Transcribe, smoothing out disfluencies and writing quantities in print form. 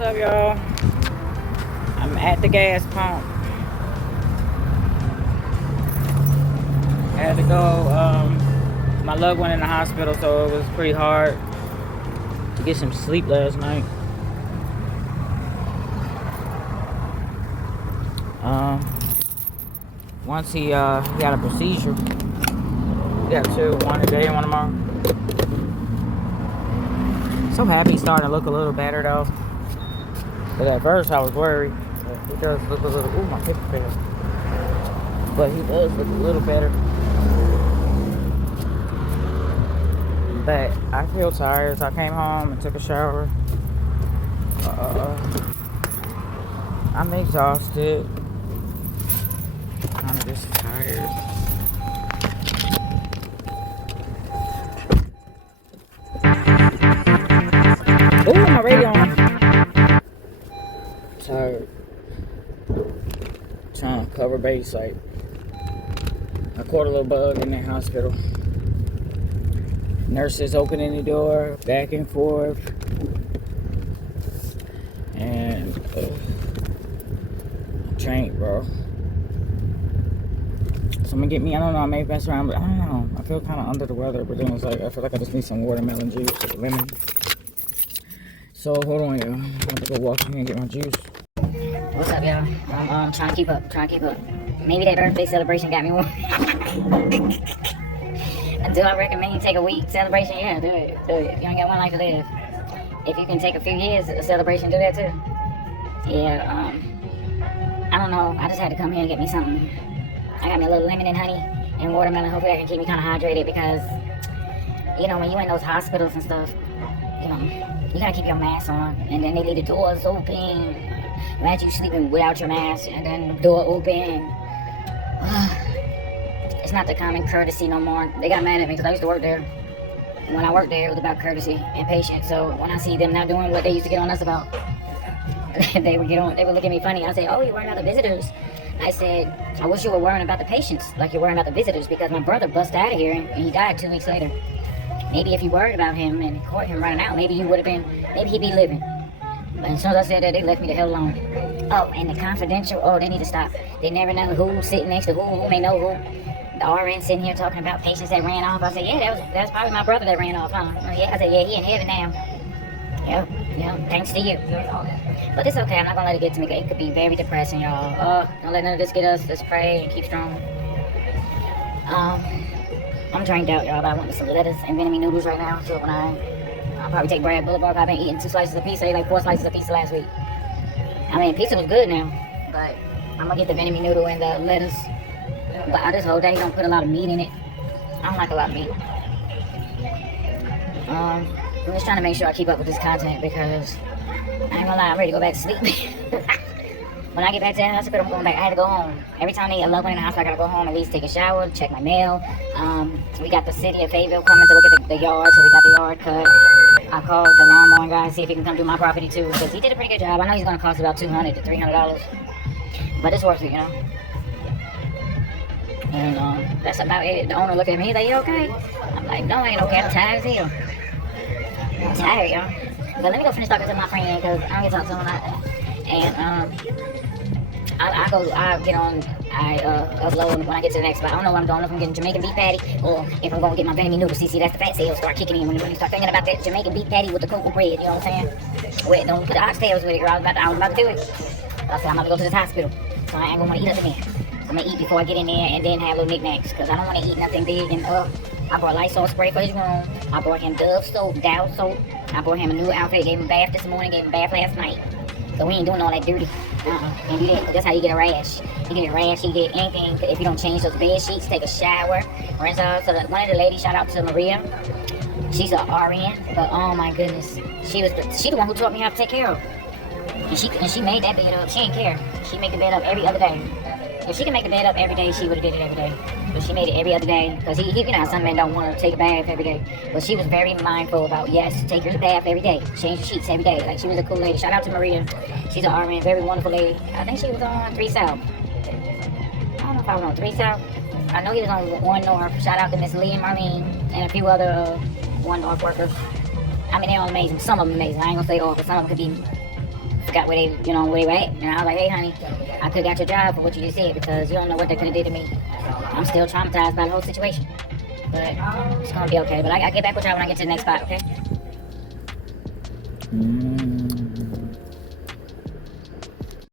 What's up, y'all? I'm at the gas pump. I had to go. My loved one in the hospital, so it was pretty hard to get some sleep last night. Once he had a procedure. He got two, one today and one tomorrow. So happy he's starting to look a little better though. But at first I was worried. He does look a little. Ooh, my hip fell. But he does look a little better. But I feel tired, so I came home and took a shower. I'm exhausted. I'm just tired. Ooh, my radio on. Tired. Trying to cover base, like I caught a little bug in the hospital. Nurses opening the door, back and forth. And I'm trained, bro. So I'm gonna get me, I don't know, I may mess around, but I don't know. I feel kind of under the weather, but then it's like, I feel like I just need some watermelon juice or lemon. So hold on, y'all. I'm gonna go walk in and get my juice. What's up, y'all? I'm trying to keep up, Maybe that birthday celebration got me one. Do I recommend you take a week celebration? Yeah, do it. You only got one life to live. If you can take a few years of celebration, do that too. Yeah, I don't know. I just had to come here and get me something. I got me a little lemon and honey and watermelon. Hopefully I can keep me kind of hydrated because, you know, when you're in those hospitals and stuff, you know, you gotta keep your mask on. And then they leave the doors open. Imagine you sleeping without your mask and then the door open. It's not the common courtesy no more. They got mad at me because I used to work there. When I worked there, it was about courtesy and patience. So when I see them not doing what they used to get on us about, they would look at me funny. I say, "Oh, you're worrying about the visitors." I said, "I wish you were worrying about the patients, like you're worrying about the visitors, because my brother bust out of here and he died 2 weeks later. Maybe if you worried about him and caught him running out, maybe he'd be living." And as soon as I said that, they left me the hell alone. Oh, and the confidential, they need to stop. They never know who's sitting next to who may know who. The RN sitting here talking about patients that ran off. I said, yeah, that was probably my brother that ran off, huh? Yeah, I said, yeah, he in heaven now. Yep, thanks to you. But it's okay, I'm not gonna let it get to me. It could be very depressing, y'all. Don't let none of this get us. Let's pray and keep strong. I'm drained out, y'all, but I want some lettuce and Vietnamese noodles right now. So I'll probably take Brad Boulevard. I've been eating 2 slices of pizza. I ate like 4 slices of pizza last week. I mean, pizza was good now, but I'm gonna get the Vietnamese noodle and the lettuce. But I just hope they don't put a lot of meat in it. I don't like a lot of meat. I'm just trying to make sure I keep up with this content because I ain't gonna lie, I'm ready to go back to sleep. When I get back to the hospital, I'm going back. I had to go home. Every time they get a loved one in the hospital, I gotta go home, at least take a shower, check my mail. We got the city of Fayetteville coming to look at the yard, so we got the yard cut. I called the lawnmower guy to see if he can come do my property too, because he did a pretty good job. I know he's gonna cost about $200 to $300, but it's worth it, you know. And that's about it. The owner looked at me, he's like, "You okay?" I'm like, "No, I ain't okay. I'm tired as hell. I'm tired, y'all." But let me go finish talking to my friend because I don't get to talk to him. I upload when I get to the next spot. I don't know what I'm doing. If I'm getting Jamaican beef patty or if I'm gonna get my Vietnamese noodles. See, that's the fat cells start kicking in when you start thinking about that Jamaican beef patty with the cocoa bread. You know what I'm saying? Wait, don't put the oxtails with it. I was about to do it. I said I'm about to go to this hospital, so I ain't gonna want to eat up again. I'm gonna eat before I get in there and then have little knickknacks because I don't want to eat nothing big and I brought Lysol spray for his room. I brought him Dove soap, Dow soap. I brought him a new outfit. Gave him a bath this morning. Gave him a bath last night. So we ain't doing all that dirty. Can't do that. That's how you get a rash. You get a rash. You get anything if you don't change those bed sheets. Take a shower, rinse off. So one of the ladies, shout out to Maria. She's an RN, but oh my goodness, she the one who taught me how to take care of her. And she made that bed up. She didn't care. She made the bed up every other day. If she can make the bed up every day, she would have did it every day. But she made it every other day because you know, some men don't want to take a bath every day. But she was very mindful about, yes, take your bath every day, change your sheets every day. Like, she was a cool lady. Shout out to Maria. She's an RN, very wonderful lady. I think she was on 3 South. I don't know if I was on 3 South. I know he was on 1 North. Shout out to Miss Lee and Marlene and a few other 1 North workers. I mean, they're all amazing. Some of them amazing. I ain't gonna say all, but some of them could be forgot where they, you know, where they were at. And I was like, hey, honey, I could have got your job for what you just said because you don't know what they could have did to me. I'm still traumatized by the whole situation. But it's gonna be okay. But I get back with y'all when I get to the next spot, okay?